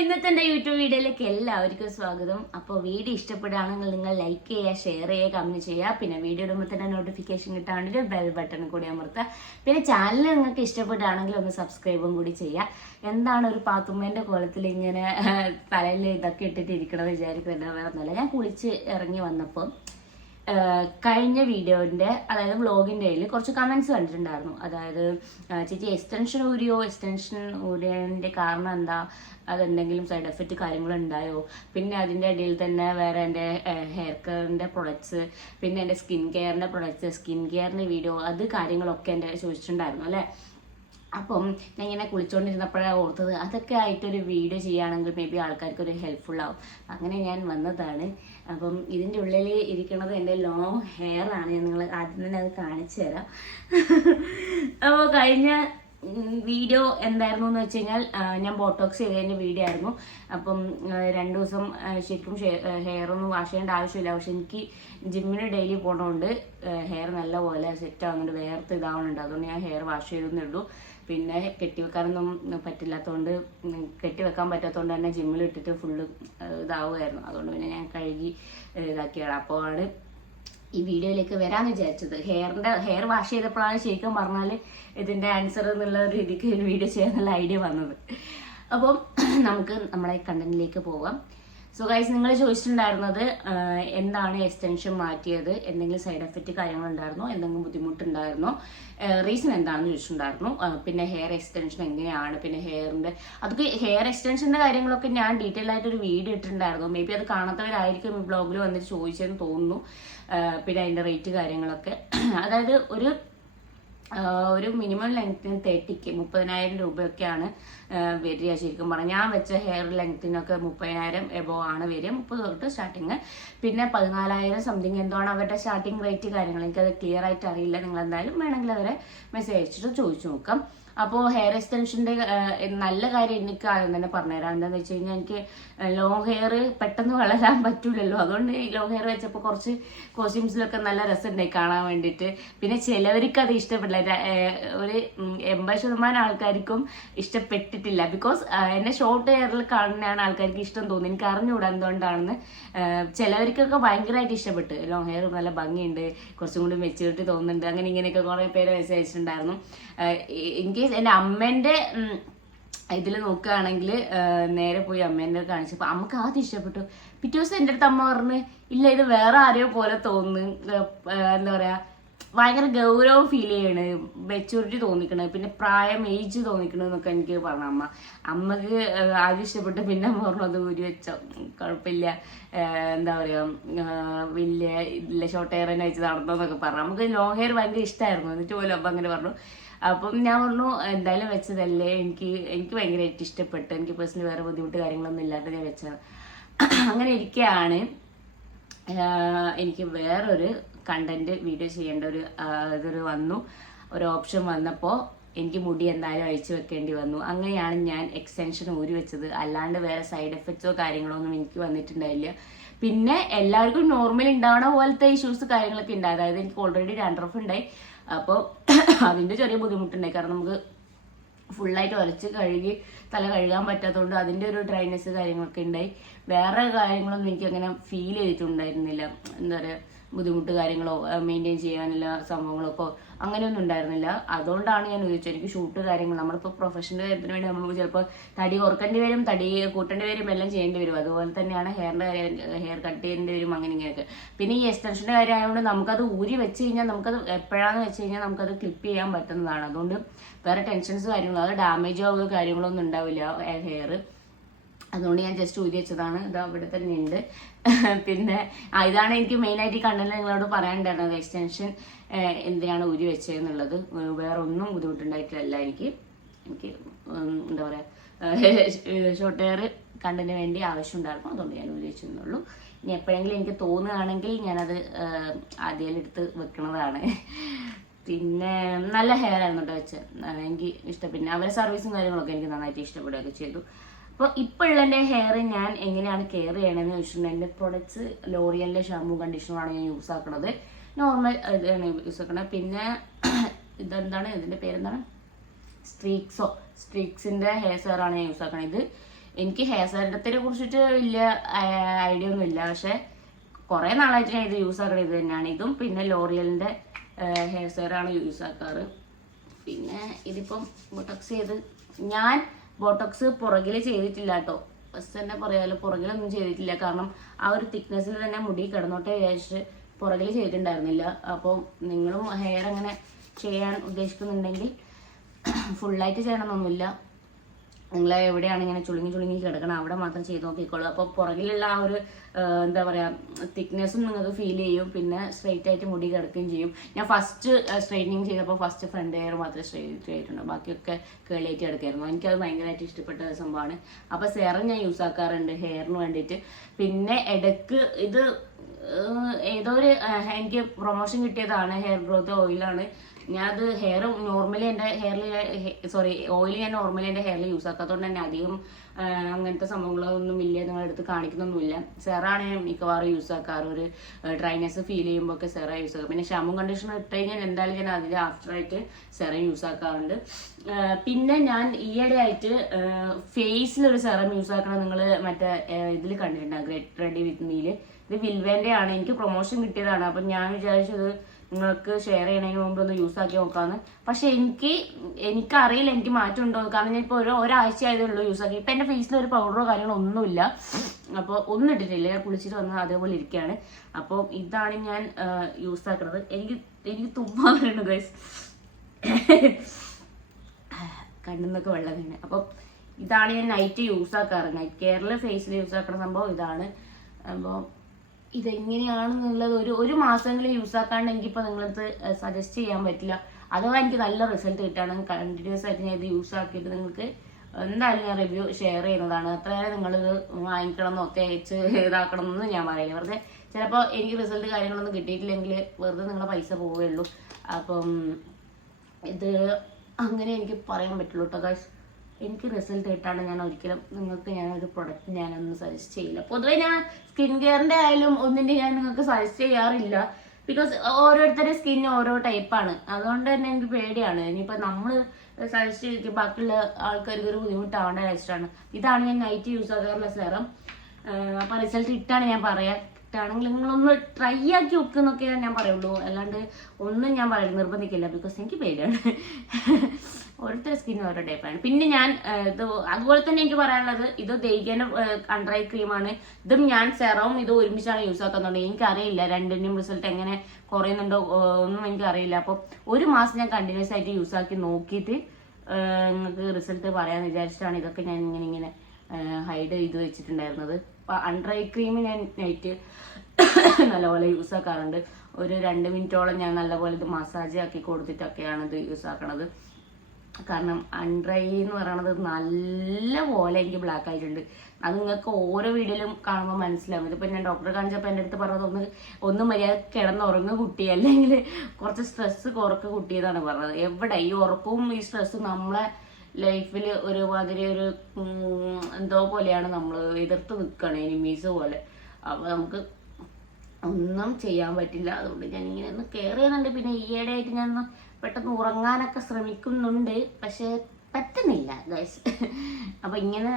ഇന്നത്തെ എൻ്റെ യൂട്യൂബ് വീഡിയോയിലേക്ക് എല്ലാവർക്കും സ്വാഗതം. അപ്പോൾ വീഡിയോ ഇഷ്ടപ്പെടുകയാണെങ്കിൽ നിങ്ങൾ ലൈക്ക് ചെയ്യുക, ഷെയർ ചെയ്യുക, കമൻറ്റ് ചെയ്യുക. പിന്നെ വീഡിയോ ഇടുമ്പോൾ തന്നെ നോട്ടിഫിക്കേഷൻ കിട്ടാൻ വേണ്ടി ഒരു ബെൽ ബട്ടൺ കൂടി അമർത്തുക. പിന്നെ ചാനൽ നിങ്ങൾക്ക് ഇഷ്ടപ്പെടുകയാണെങ്കിൽ ഒന്ന് സബ്സ്ക്രൈബും കൂടി ചെയ്യുക. എന്താണ് ഒരു പാത്തുമ്മേൻ്റെ കോലത്തിൽ ഇങ്ങനെ തലയിൽ ഇതൊക്കെ ഇട്ടിട്ടിരിക്കണമെന്ന് വിചാരിക്കുന്നത് വേറെ ഒന്നുമല്ല. ഞാൻ കുളിച്ച് ഇറങ്ങി വന്നപ്പോൾ കഴിഞ്ഞ വീഡിയോൻ്റെ അതായത് വ്ളോഗിൻ്റെ കുറച്ച് കമൻറ്റ്സ് കണ്ടിട്ടുണ്ടായിരുന്നു. അതായത് ചേച്ചി എക്സ്റ്റൻഷൻ ഊരിയതിൻ്റെ കാരണം എന്താ, അതെന്തെങ്കിലും സൈഡ് എഫക്റ്റ് കാര്യങ്ങളുണ്ടായോ, പിന്നെ അതിൻ്റെ ഇടയിൽ തന്നെ വേറെ എൻ്റെ ഹെയർ കെയറിൻ്റെ പ്രൊഡക്ട്സ്, പിന്നെ എൻ്റെ സ്കിൻ കെയറിൻ്റെ വീഡിയോ, അത് കാര്യങ്ങളൊക്കെ എൻ്റെ ചോദിച്ചിട്ടുണ്ടായിരുന്നു അല്ലേ. അപ്പം ഞാൻ ഇങ്ങനെ കുളിച്ചുകൊണ്ടിരുന്നപ്പോഴാണ് ഓർത്തത് അതൊക്കെ ആയിട്ടൊരു വീഡിയോ ചെയ്യുകയാണെങ്കിൽ മേ ബി ആൾക്കാർക്ക് ഒരു ഹെൽപ്ഫുൾ ആവും. അങ്ങനെ ഞാൻ വന്നതാണ്. അപ്പം ഇതിൻ്റെ ഉള്ളിൽ ഇരിക്കുന്നത് എൻ്റെ ലോങ് ഹെയർ ആണ്. ഞാൻ നിങ്ങൾ ആദ്യം തന്നെ അത് കാണിച്ചു തരാം. അപ്പോൾ കഴിഞ്ഞ വീഡിയോ എന്തായിരുന്നു എന്ന് വെച്ച് കഴിഞ്ഞാൽ ഞാൻ ബോട്ടോക്സ് ചെയ്തതിൻ്റെ വീഡിയോ ആയിരുന്നു. അപ്പം 2 ദിവസം ശരിക്കും ഹെയർ ഒന്നും വാഷ് ചെയ്യേണ്ട ആവശ്യമില്ല. പക്ഷെ എനിക്ക് ജിമ്മിന് ഡെയിലി പോകണതുകൊണ്ട് ഹെയർ നല്ലപോലെ സെറ്റ് ആവുന്നുണ്ട്, വേർത്ത് ഇതാവുന്നുണ്ട്. അതുകൊണ്ട് ഞാൻ ഹെയർ വാഷ് ചെയ്തെന്നേ ഉള്ളൂ. പിന്നെ കെട്ടിവെക്കാനൊന്നും പറ്റില്ലാത്തതുകൊണ്ട്, കെട്ടിവെക്കാൻ പറ്റാത്തതുകൊണ്ട് തന്നെ ജിമ്മിൽ ഇട്ടിട്ട് ഫുള്ള് ഇതാവുമായിരുന്നു. അതുകൊണ്ട് പിന്നെ ഞാൻ കഴുകി ഇതാക്കിയാണ്. അപ്പോൾ ആണ് ഈ വീഡിയോയിലേക്ക് വരാമെന്ന് വിചാരിച്ചത്. ഹെയർ വാഷ് ചെയ്തപ്പോഴാണ് ശരിക്കും പറഞ്ഞാൽ ഇതിൻ്റെ ആൻസർ എന്നുള്ള രീതിക്ക് ഒരു വീഡിയോ ചെയ്യാനുള്ള ഐഡിയ വന്നത്. അപ്പം നമുക്ക് നമ്മളെ കണ്ടന്റിലേക്ക് പോകാം. സോ ഗൈസ്, നിങ്ങൾ ചോദിച്ചിട്ടുണ്ടായിരുന്നത് എന്താണ് എക്സ്റ്റൻഷൻ മാറ്റിയത്, എന്തെങ്കിലും സൈഡ് എഫക്റ്റ് കാര്യങ്ങളുണ്ടായിരുന്നോ, എന്തെങ്കിലും ബുദ്ധിമുട്ടുണ്ടായിരുന്നോ, റീസൺ എന്താണെന്ന് ചോദിച്ചിട്ടുണ്ടായിരുന്നു. പിന്നെ ഹെയർ എക്സ്റ്റൻഷൻ എങ്ങനെയാണ്, പിന്നെ ഹെയർ എക്സ്റ്റൻഷൻ്റെ കാര്യങ്ങളൊക്കെ ഞാൻ ഡീറ്റെയിൽ ആയിട്ടൊരു വീഡിയോ ഇട്ടിട്ടുണ്ടായിരുന്നു. മേ ബി അത് കാണാത്തവരായിരിക്കും ഈ ബ്ലോഗിൽ വന്നിട്ട് ചോദിച്ചതെന്ന് തോന്നുന്നു. പിന്നെ അതിൻ്റെ റേറ്റ് കാര്യങ്ങളൊക്കെ, അതായത് ഒരു മിനിമം ലെങ്ത്തിന് 30,000 രൂപയൊക്കെയാണ് വരിക. ശരിക്കും പറഞ്ഞാൽ ഞാൻ വെച്ച ഹെയർ ലെങ്ത്തിനൊക്കെ 30,000 എബോ ആണ് വരിക, 30 തൊട്ട് സ്റ്റാർട്ടിങ്. പിന്നെ 14,000 സംതിങ് എന്താണ് അവരുടെ സ്റ്റാർട്ടിങ് റേറ്റ് കാര്യങ്ങൾ. എനിക്കത് ക്ലിയർ ആയിട്ട് അറിയില്ല. നിങ്ങൾ എന്തായാലും വേണമെങ്കിൽ അവരെ മെസ്സേജ് അയച്ചിട്ട് ചോദിച്ചു നോക്കാം. അപ്പോൾ ഹെയർ എക്സ്റ്റൻഷൻ്റെ നല്ല കാര്യം എനിക്ക് ആദ്യം തന്നെ പറഞ്ഞുതരാം. എന്താണെന്ന് വെച്ച് കഴിഞ്ഞാൽ എനിക്ക് ലോങ് ഹെയർ പെട്ടെന്ന് വളരാൻ പറ്റൂലല്ലോ. അതുകൊണ്ട് ലോങ് ഹെയർ വെച്ചപ്പോൾ കുറച്ച് കോസ്റ്റ്യൂംസിലൊക്കെ നല്ല രസമുണ്ടായി കാണാൻ വേണ്ടിയിട്ട്. പിന്നെ ചിലവർക്ക് അത് ഇഷ്ടപ്പെടില്ല. ഒരു 80% ആൾക്കാർക്കും ഇഷ്ടപ്പെട്ടിട്ടില്ല. ബിക്കോസ് എന്നെ ഷോർട്ട് ഹെയറിൽ കാണുന്നതാണ് ആൾക്കാർക്ക് ഇഷ്ടം തോന്നുന്നു. എനിക്ക് അറിഞ്ഞുകൂടാ എന്തുകൊണ്ടാണെന്ന്. ചിലവർക്കൊക്കെ ഭയങ്കരമായിട്ട് ഇഷ്ടപ്പെട്ട്, ലോങ് ഹെയർ നല്ല ഭംഗിയുണ്ട്, കുറച്ചും കൂടി മെച്യൂരിറ്റി തോന്നുന്നുണ്ട്, അങ്ങനെ ഇങ്ങനെയൊക്കെ കുറേ പേര് മെസ്സേജ് അയച്ചിട്ടുണ്ടായിരുന്നു. എനിക്ക് എൻ്റെ അമ്മേൻ്റെ ഇതിൽ നോക്കുകയാണെങ്കിൽ നേരെ പോയി അമ്മേൻ്റെ കാണിച്ചപ്പോൾ അമ്മക്ക് ആദ്യം ഇഷ്ടപ്പെട്ടു. പിറ്റേ ദിവസം എൻ്റെ അടുത്ത് അമ്മ പറഞ്ഞ്, ഇല്ല ഇത് വേറെ ആരെയോ പോലെ തോന്നുന്നു, എന്താ പറയുക, ഭയങ്കര ഗൗരവം ഫീൽ ചെയ്യണ്, മെച്യൂരിറ്റി തോന്നിക്കണ്, പിന്നെ ഏജ് തോന്നിക്കണെന്നൊക്കെ എനിക്ക് പറഞ്ഞു അമ്മക്ക് ആദ്യം ഇഷ്ടപ്പെട്ടു. പിന്നെ അമ്മ പറഞ്ഞു അത് ഊരി വെച്ചോ, കുഴപ്പമില്ല, എന്താ പറയുക, വലിയ ഷോർട്ട് ഹെയർ തന്നെ വെച്ച് നടന്നോന്നൊക്കെ പറഞ്ഞു. നമുക്ക് ലോങ് ഹെയർ ഭയങ്കര ഇഷ്ടമായിരുന്നു. എന്നിട്ട് പോലും അപ്പം അങ്ങനെ പറഞ്ഞു. അപ്പം ഞാൻ പറഞ്ഞു എന്തായാലും വെച്ചതല്ലേ, എനിക്ക് ഭയങ്കരമായിട്ട് ഇഷ്ടപ്പെട്ടു. എനിക്ക് പേഴ്സണലി വേറെ ബുദ്ധിമുട്ട് കാര്യങ്ങളൊന്നും ഇല്ലാതെ ഞാൻ വെച്ചത്. അങ്ങനെ ഇരിക്കുകയാണ് എനിക്ക് വേറൊരു കണ്ടന്റ് വീഡിയോ ചെയ്യേണ്ട ഇതൊരു ഓപ്ഷൻ വന്നപ്പോൾ എനിക്ക് മുടി എന്തായാലും അഴിച്ചു വെക്കേണ്ടി വന്നു. അങ്ങനെയാണ് ഞാൻ എക്സ്റ്റൻഷൻ ഊരി വെച്ചത്. അല്ലാണ്ട് വേറെ സൈഡ് എഫക്ട്സോ കാര്യങ്ങളോ ഒന്നും എനിക്ക് വന്നിട്ടുണ്ടായില്ല. പിന്നെ എല്ലാവർക്കും നോർമൽ ഉണ്ടാവണ പോലത്തെ ഇഷ്യൂസ് കാര്യങ്ങളൊക്കെ ഉണ്ട്. അതായത് എനിക്ക് ഓൾറെഡി ഡാൻഡ്രഫ് ഉണ്ടായി. അപ്പോൾ അതിൻ്റെ ചെറിയ ബുദ്ധിമുട്ടുണ്ടായി. കാരണം നമുക്ക് ഫുള്ളായിട്ട് ഒലച്ച് കഴുകി തല കഴുകാൻ പറ്റാത്തതുകൊണ്ട് അതിൻ്റെ ഒരു ഡ്രൈനെസ് കാര്യങ്ങളൊക്കെ ഉണ്ടായി. വേറെ കാര്യങ്ങളൊന്നും എനിക്ക് അങ്ങനെ ഫീൽ ചെയ്തിട്ടുണ്ടായിരുന്നില്ല. എന്താ പറയുക, ബുദ്ധിമുട്ട് കാര്യങ്ങളോ മെയിൻറ്റെയിൻ ചെയ്യാനുള്ള സംഭവങ്ങളൊക്കെ അങ്ങനെയൊന്നും ഉണ്ടായിരുന്നില്ല. അതുകൊണ്ടാണ് ഞാൻ ചോദിച്ചത്. എനിക്ക് ഷൂട്ട് കാര്യങ്ങൾ നമ്മളിപ്പോൾ പ്രൊഫഷണൽ കാര്യത്തിന് വേണ്ടി നമുക്ക് ചിലപ്പോൾ തടി കുറക്കേണ്ടി വരും, തടി കൂട്ടേണ്ടി വരും, എല്ലാം ചെയ്യേണ്ടി വരും. അതുപോലെ തന്നെയാണ് ഹെയർ കട്ട് ചെയ്യേണ്ടി വരും, അങ്ങനെ ഇങ്ങനെയൊക്കെ. പിന്നെ ഈ എക്സ്റ്റൻഷൻ്റെ കാര്യം ആയതുകൊണ്ട് നമുക്കത് ഊരി വെച്ച് കഴിഞ്ഞാൽ നമുക്കത് എപ്പോഴാണെന്ന് വെച്ച് കഴിഞ്ഞാൽ നമുക്കത് ക്ലിപ്പ് ചെയ്യാൻ പറ്റുന്നതാണ്. അതുകൊണ്ട് വേറെ ടെൻഷൻസ് കാര്യങ്ങളോ അത് ഡാമേജ് ആവുകയോ കാര്യങ്ങളൊന്നും ഉണ്ടാവില്ല ഹെയർ. അതുകൊണ്ട് ഞാൻ ജസ്റ്റ് ഊരി വെച്ചതാണ്. ഇത് അവിടെ തന്നെ ഉണ്ട്. പിന്നെ ഇതാണ് എനിക്ക് മെയിനായിട്ട് ഈ കണ്ടന്റ് നിങ്ങളോട് പറയാനുണ്ടായിരുന്നത്. എക്സ്റ്റൻഷൻ എന്തിനാണ് ഊരി വെച്ചതെന്നുള്ളത്. വേറെ ഒന്നും ബുദ്ധിമുട്ടുണ്ടായിട്ടില്ല. എനിക്ക് എന്താ പറയുക, ഷോർട്ട് ഹെയർ കണ്ടന്റിന് വേണ്ടി ആവശ്യമുണ്ടായിരുന്നു. അതുകൊണ്ട് ഞാൻ ഊരി വെച്ചെന്നുള്ളൂ. ഇനി എപ്പോഴെങ്കിലും എനിക്ക് തോന്നുകയാണെങ്കിൽ ഞാനത് ആദ്യം എടുത്ത് വെക്കുന്നതാണ്. പിന്നെ നല്ല ഹെയർ ആയിരുന്നു കേട്ടോ വെച്ചത്. എനിക്ക് ഇഷ്ടം. പിന്നെ അവരെ സർവീസും കാര്യങ്ങളൊക്കെ എനിക്ക് നന്നായിട്ട് ഇഷ്ടപ്പെടുകയൊക്കെ ചെയ്തു. അപ്പോൾ ഇപ്പോൾ ഉള്ള എൻ്റെ ഹെയർ ഞാൻ എങ്ങനെയാണ് കെയർ ചെയ്യണമെന്ന് ചോദിച്ചിട്ടുണ്ടെങ്കിൽ എൻ്റെ പ്രൊഡക്ട്സ് ലോറിയലിൻ്റെ ഷാമ്പൂ കണ്ടീഷണറാണ് ഞാൻ യൂസ് ആക്കുന്നത്. നോർമൽ ഇതാണ് യൂസ് ആക്കുന്നത്. പിന്നെ ഇതിൻ്റെ പേരെന്താണ്, സ്ട്രീക്സിൻ്റെ ഹെയർ സെറാണ് ഞാൻ യൂസ് ആക്കുന്നത്. ഇത് എനിക്ക് ഹെയർ സെറത്തിനെ കുറിച്ചിട്ട് വലിയ ഐഡിയ ഒന്നും ഇല്ല, പക്ഷെ കുറെ നാളായിട്ട് ഞാൻ ഇത് യൂസ് ആക്കുന്നത് ഇത് തന്നെയാണ്. ഇതും പിന്നെ ലോറിയലിന്റെ ഹെയർ സെറാണ് യൂസ് ആക്കാറ്. പിന്നെ ഇതിപ്പം ബോട്ടോക്സ് ചെയ്ത് ഞാൻ ബോട്ടോക്സ് പുറകിൽ ചെയ്തിട്ടില്ല കേട്ടോ. ഫസ്റ്റ് തന്നെ പറയാലോ, പുറകിലൊന്നും ചെയ്തിട്ടില്ല. കാരണം ആ ഒരു തിക്നെസ്സിൽ തന്നെ മുടി കിടന്നോട്ടെ വിചാരിച്ച് പുറകിൽ ചെയ്തിട്ടുണ്ടായിരുന്നില്ല. അപ്പോൾ നിങ്ങളും ഹെയർ അങ്ങനെ ചെയ്യാൻ ഉദ്ദേശിക്കുന്നുണ്ടെങ്കിൽ ഫുള്ളായിട്ട് ചെയ്യണമെന്നൊന്നുമില്ല. നിങ്ങൾ എവിടെയാണ് ഇങ്ങനെ ചുളുങ്ങി കിടക്കണം അവിടെ മാത്രം ചെയ്ത് നോക്കിക്കോളൂ. അപ്പോൾ പുറകിലുള്ള ആ ഒരു എന്താ പറയുക തിക്നെസ്സും നിങ്ങൾക്ക് ഫീൽ ചെയ്യും. പിന്നെ സ്ട്രെയിറ്റ് ആയിട്ട് മുടി കിടക്കുകയും ചെയ്യും. ഞാൻ ഫസ്റ്റ് സ്ട്രെയിറ്റനിങ് ചെയ്തപ്പോൾ ഫസ്റ്റ് ഫ്രണ്ട് ഹെയർ മാത്രമേ സ്ട്രെയിറ്റ് ആയിട്ടുണ്ട്, ബാക്കിയൊക്കെ കേളിയായിട്ട് കിടക്കായിരുന്നു. എനിക്കത് ഭയങ്കരമായിട്ട് ഇഷ്ടപ്പെട്ട സംഭവമാണ്. അപ്പോൾ സെറം ഞാൻ യൂസ് ആക്കാറുണ്ട് ഹെയറിന് വേണ്ടിയിട്ട്. പിന്നെ ഇടയ്ക്ക് ഇത് ഏതോ ഒരു എനിക്ക് പ്രൊമോഷൻ കിട്ടിയതാണ്, ഹെയർ ഗ്രോത്ത് ഓയിലാണ്. ഞാനത് ഹെയർ നോർമലി എൻ്റെ ഹെയറിൽ ഓയിൽ ഞാൻ നോർമലി എൻ്റെ ഹെയറിൽ യൂസ് ആക്കാത്തതുകൊണ്ട് തന്നെ അധികം അങ്ങനത്തെ സംഭവങ്ങളൊന്നും ഇല്ല, നിങ്ങളെടുത്ത് കാണിക്കുന്നൊന്നുമില്ല. സെറാണ് ഞാൻ മിക്കവാറും യൂസ് ആക്കാറ്. ഒരു ഡ്രൈനെസ് ഫീൽ ചെയ്യുമ്പോൾ ഒക്കെ സെറ യൂസ് ആക്കാം. പിന്നെ ഷാമ്പൂ കണ്ടീഷണർ ഇട്ട് കഴിഞ്ഞാൽ എന്തായാലും ഞാൻ അതിൻ്റെ ആഫ്റ്ററായിട്ട് സെറം യൂസ് ആക്കാറുണ്ട്. പിന്നെ ഞാൻ ഈയിടെ ആയിട്ട് ഫേസിലൊരു സെറം യൂസ് ആക്കണം. നിങ്ങൾ മറ്റേ ഇതിൽ കണ്ടിട്ടുണ്ടാകും, ഗെറ്റ് റെഡി വിത്ത് മീല്. ഇത് വിൽവേൻ്റെ ആണ്, എനിക്ക് പ്രൊമോഷൻ കിട്ടിയതാണ്. അപ്പം ഞാൻ വിചാരിച്ചത് നിങ്ങൾക്ക് ഷെയർ ചെയ്യണതിന് മുമ്പ് ഒന്ന് യൂസ് ആക്കി നോക്കാമെന്ന്. പക്ഷെ എനിക്കറിയില്ല എനിക്ക് മാറ്റം ഉണ്ടോ, കാരണം ഞാൻ ഇപ്പോൾ ഒരാഴ്ച ആയതേ ഉള്ളൂ യൂസ് ആക്കി. ഇപ്പം എൻ്റെ ഫേസിൽ ഒരു പൗഡറോ കാര്യങ്ങളോ ഒന്നുമില്ല, അപ്പോൾ ഒന്നും ഇട്ടിട്ടില്ല. ഞാൻ കുളിച്ചിട്ട് വന്നത് അതേപോലെ ഇരിക്കുകയാണ്. അപ്പോൾ ഇതാണ് ഞാൻ യൂസ് ആക്കുന്നത്. എനിക്ക് തുമ്മാൻ വരുന്നു ഗൈസ്, കണ്ണിന്നൊക്കെ വെള്ളം വീണ്. അപ്പോൾ ഇതാണ് ഞാൻ നൈറ്റ് യൂസ് ആക്കാറ്. നൈറ്റ് കെയറിൽ ഫേസിൽ യൂസ് ആക്കുന്ന സംഭവം ഇതാണ്. അപ്പോൾ ഇതെങ്ങനെയാണെന്നുള്ളത് ഒരു മാസമെങ്കിലും യൂസ് ആക്കാണ്ട് എനിക്കിപ്പോൾ നിങ്ങളത് സജസ്റ്റ് ചെയ്യാൻ പറ്റില്ല. അഥവാ എനിക്ക് നല്ല റിസൾട്ട് കിട്ടുകയാണെങ്കിൽ കണ്ടിന്യൂസ് ആയിട്ട് ഞാൻ ഇത് യൂസ് ആക്കിയിട്ട് നിങ്ങൾക്ക് എന്തായാലും ഞാൻ റിവ്യൂ ഷെയർ ചെയ്യുന്നതാണ്. അത്രയേറെ നിങ്ങളിത് വാങ്ങിക്കണം എന്നോ തേച്ച് ഇതാക്കണം എന്നൊന്നും ഞാൻ പറയില്ല. വെറുതെ ചിലപ്പോൾ എനിക്ക് റിസൾട്ട് കാര്യങ്ങളൊന്നും കിട്ടിയിട്ടില്ലെങ്കിൽ വെറുതെ നിങ്ങളുടെ പൈസ പോവുകയുള്ളൂ. അപ്പം ഇത് അങ്ങനെ എനിക്ക് പറയാൻ പറ്റുള്ളൂ കേട്ടോ ഗൈസ്. എനിക്ക് റിസൾട്ട് കിട്ടാണ്ട് ഞാൻ ഒരിക്കലും നിങ്ങൾക്ക് ഞാനൊരു പ്രൊഡക്റ്റ് ഞാനൊന്നും സജസ്റ്റ് ചെയ്യില്ല. പൊതുവെ ഞാൻ സ്കിൻ കെയറിൻ്റെ ആയാലും ഒന്നിൻ്റെ ഞാൻ നിങ്ങൾക്ക് സജസ്റ്റ് ചെയ്യാറില്ല. ബിക്കോസ് ഓരോരുത്തരുടെ സ്കിൻ ഓരോ ടൈപ്പാണ്. അതുകൊണ്ട് തന്നെ എനിക്ക് പേടിയാണ്. ഇനിയിപ്പോൾ നമ്മൾ സജസ്റ്റ് ചെയ്തിട്ട് ബാക്കിയുള്ള ആൾക്കാർക്ക് ഒരു ബുദ്ധിമുട്ടാവേണ്ട വെച്ചിട്ടാണ്. ഇതാണ് ഞാൻ നൈറ്റ് യൂസ് ആക്കാറുള്ള സെറം. അപ്പോൾ റിസൾട്ട് ഇട്ടാണ് ഞാൻ പറയാം. ഇട്ടാണെങ്കിൽ നിങ്ങളൊന്ന് ട്രൈ ആക്കി വെക്കുന്നൊക്കെ ഞാൻ പറയുള്ളൂ, അല്ലാണ്ട് ഒന്നും ഞാൻ പറയില്ല, നിർബന്ധിക്കില്ല. ബിക്കോസ് എനിക്ക് പേടിയാണ്. ഓരോരുത്തരുടെ സ്കിൻ ഓരോ ടൈപ്പാണ്. പിന്നെ ഞാൻ ഇത് അതുപോലെ തന്നെ എനിക്ക് പറയാനുള്ളത്, ഇത് ദൈഗേൻ്റെ അണ്ടർ ഐ ക്രീമാണ്. ഇതും ഞാൻ സെറവും ഇത് ഒരുമിച്ചാണ് യൂസ് ആക്കുന്നുണ്ട്. എനിക്കറിയില്ല രണ്ടിൻ്റെയും റിസൾട്ട് എങ്ങനെ കുറയുന്നുണ്ടോ ഒന്നും എനിക്കറിയില്ല. അപ്പോൾ ഒരു മാസം ഞാൻ കണ്ടിന്യൂസ് ആയിട്ട് യൂസ് ആക്കി നോക്കിയിട്ട് നിങ്ങൾക്ക് റിസൾട്ട് പറയാമെന്ന് വിചാരിച്ചിട്ടാണ് ഇതൊക്കെ ഞാൻ ഇങ്ങനെ ഹൈഡ് ചെയ്ത് വെച്ചിട്ടുണ്ടായിരുന്നത്. അപ്പോൾ അണ്ടർ ഐ ക്രീം ഞാൻ നൈറ്റ് നല്ലപോലെ യൂസ് ആക്കാറുണ്ട്. ഒരു 2 മിനിറ്റോളം ഞാൻ നല്ലപോലെ ഇത് മസാജ് ആക്കി കൊടുത്തിട്ടൊക്കെയാണ് ഇത് യൂസ് ആക്കണത്. കാരണം അണ്ടർ ഐ എന്ന് പറയണത് നല്ല പോലെ എനിക്ക് ബ്ലാക്ക് ആയിട്ടുണ്ട്. അത് നിങ്ങൾക്ക് ഓരോ വീഡിയോയിലും കാണുമ്പോൾ മനസ്സിലാവും. ഇതിപ്പോൾ ഞാൻ ഡോക്ടറെ കാണിച്ചപ്പോൾ എൻ്റെ അടുത്ത് പറഞ്ഞത് ഒന്ന് മര്യാദ കിടന്നുറങ്ങുക കുട്ടി, അല്ലെങ്കിൽ കുറച്ച് സ്ട്രെസ് കുറക്ക് കുട്ടി എന്നാണ് പറഞ്ഞത്. എവിടെ ഈ ഉറക്കവും ഈ സ്ട്രെസ്സും നമ്മളെ ലൈഫിൽ ഒരുമാതിരി ഒരു എന്തോ പോലെയാണ്, നമ്മൾ എതിർത്ത് നിൽക്കുകയാണ്, എനിമീസ് പോലെ. അപ്പോൾ നമുക്ക് ഒന്നും ചെയ്യാൻ പറ്റില്ല. അതുകൊണ്ട് ഞാൻ ഇങ്ങനെ ഒന്ന് കെയർ ചെയ്യുന്നുണ്ട്. പിന്നെ ഈയിടെ ആയിട്ട് ഞാൻ പെട്ടെന്ന് ഉറങ്ങാനൊക്കെ ശ്രമിക്കുന്നുണ്ട്, പക്ഷെ പറ്റുന്നില്ല ഗൈസ്. അപ്പോൾ ഇങ്ങനെ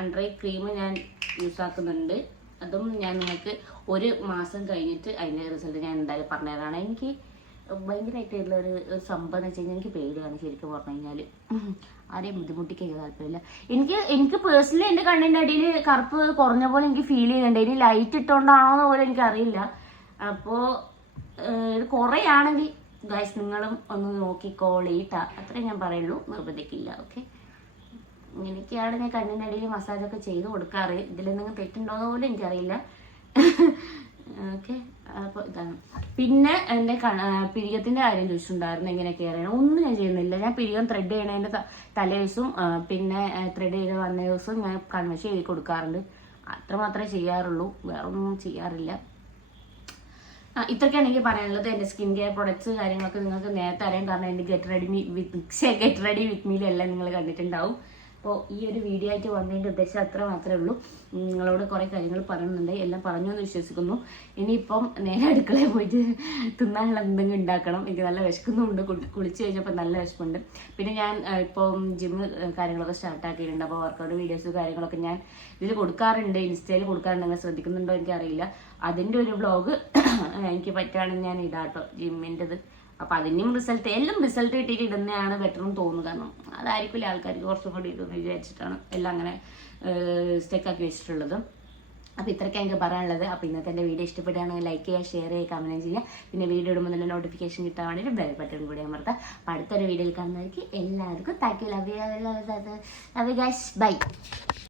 അണ്ടർ ഐ ക്രീം ഞാൻ യൂസ് ആക്കുന്നുണ്ട്. അതും ഞാൻ നിങ്ങൾക്ക് ഒരു മാസം കഴിഞ്ഞിട്ട് അതിൻ്റെ റിസൾട്ട് ഞാൻ എന്തായാലും പറഞ്ഞുതരാണ്. എനിക്ക് ഭയങ്കരമായിട്ടുള്ള ഒരു സംഭവം എന്ന് വെച്ച് കഴിഞ്ഞാൽ എനിക്ക് പേടിയാണ് ശരിക്കും പറഞ്ഞു കഴിഞ്ഞാൽ. ആരെയും ബുദ്ധിമുട്ടിക്കുക താല്പര്യമില്ല. എനിക്ക് പേഴ്സണലി എൻ്റെ കണ്ണിൻ്റെ അടിയിൽ കറുപ്പ് കുറഞ്ഞ പോലെ എനിക്ക് ഫീൽ ചെയ്യുന്നുണ്ട്. ഇനി ലൈറ്റ് ഇട്ടുകൊണ്ടാണോ പോലും എനിക്കറിയില്ല. അപ്പോൾ ഇത് കുറയാണെങ്കിൽ ഗൈസ് നിങ്ങളും ഒന്ന് നോക്കിക്കോളീട്ട, അത്രേ ഞാൻ പറയുള്ളൂ, നിർബന്ധിക്കില്ല. ഓക്കെ, ഇങ്ങനെയൊക്കെയാണ് ഞാൻ കണ്ണിൻ്റെ അടിയിൽ മസാജൊക്കെ ചെയ്ത് കൊടുക്കാറ്. ഇതിലെന്തെങ്കിലും തെറ്റുണ്ടോയെന്ന് പോലും എനിക്കറിയില്ല. ഓക്കെ, അപ്പോൾ ഇതാണ്. പിന്നെ എൻ്റെ പിരികത്തിൻ്റെ കാര്യം ചോദിച്ചിട്ടുണ്ടായിരുന്നു, എങ്ങനെയൊക്കെ അറിയണം. ഒന്നും ഞാൻ ചെയ്യുന്നില്ല. ഞാൻ പിരികം ത്രെഡ് ചെയ്യണതിൻ്റെ തലേ ദിവസവും പിന്നെ ത്രെഡ് ചെയ്ത് വന്ന ദിവസവും ഞാൻ കൺവെൻഷൻ എഴുതി കൊടുക്കാറുണ്ട്. അത്രമാത്രമേ ചെയ്യാറുള്ളൂ, വേറെ ഒന്നും ചെയ്യാറില്ല. ഇത്രയ്ക്കാണ് എനിക്ക് പറയാനുള്ളത്. എൻ്റെ സ്കിൻ കെയർ പ്രൊഡക്ട്സ് കാര്യങ്ങളൊക്കെ നിങ്ങൾക്ക് നേരത്തെ അറിയാൻ, കാരണം എൻ്റെ ഗെറ്റ് റെഡി വിത്ത് മീലെല്ലാം നിങ്ങൾ കണ്ടിട്ടുണ്ടാവും. അപ്പോൾ ഈ ഒരു വീഡിയോ ആയിട്ട് വന്നതിൻ്റെ ഉദ്ദേശം അത്ര മാത്രമേ ഉള്ളൂ. നിങ്ങളോട് കുറേ കാര്യങ്ങൾ പറയുന്നുണ്ട്, എല്ലാം പറഞ്ഞു എന്ന് വിശ്വസിക്കുന്നു. ഇനിയിപ്പം നേരെ അടുക്കളയിൽ പോയിട്ട് തിന്നാനുള്ള എന്തെങ്കിലും ഉണ്ടാക്കണം. എനിക്ക് നല്ല വിശക്കുന്നുണ്ട്, കുളിച്ച് കഴിഞ്ഞപ്പോൾ നല്ല വിശപ്പുണ്ട്. പിന്നെ ഞാൻ ഇപ്പം ജിമ്മ് കാര്യങ്ങളൊക്കെ സ്റ്റാർട്ടാക്കിയിട്ടുണ്ട്. അപ്പോൾ വർക്കൗട്ട് വീഡിയോസ് കാര്യങ്ങളൊക്കെ ഞാൻ ഇതിൽ കൊടുക്കാറുണ്ട്, ഇൻസ്റ്റയിൽ കൊടുക്കാറുണ്ട്. നിങ്ങൾ ശ്രദ്ധിക്കുന്നുണ്ടോ എനിക്കറിയില്ല. അതിൻ്റെ ഒരു വ്ളോഗ് എനിക്ക് പറ്റുകയാണെങ്കിൽ ഞാൻ ഇടാട്ടോ, ജിമ്മിൻ്റെത്. അപ്പം അതിനും എല്ലാം റിസൾട്ട് കിട്ടിയിട്ട് ഇടുന്നതാണ് ബെറ്റർ എന്ന് തോന്നുന്നു. കാരണം അതായിരിക്കില്ല ആൾക്കാർക്ക് കുറച്ചും കൂടി ഇതെന്ന് വിചാരിച്ചിട്ടാണ് എല്ലാം അങ്ങനെ സ്റ്റെക്കാക്കി വെച്ചിട്ടുള്ളത്. അപ്പോൾ ഇത്രയ്ക്ക് എനിക്ക് പറയാനുള്ളത്. അപ്പോൾ ഇന്നത്തെ എൻ്റെ വീഡിയോ ഇഷ്ടപ്പെടുകയാണെങ്കിൽ ലൈക്ക് ചെയ്യുക, ഷെയർ ചെയ്യുക, കമൻറ്റ് ചെയ്യുക. പിന്നെ വീഡിയോ ഇടുമ്പോൾ തന്നെ നോട്ടിഫിക്കേഷൻ കിട്ടാൻ വേണ്ടിയിട്ട് ബെൽ ബട്ടൺ കൂടി അമർത്താം. അപ്പോൾ അടുത്തൊരു വീഡിയോയിൽ കാണുന്നവർക്ക് എല്ലാവർക്കും thank you, love you guys, by.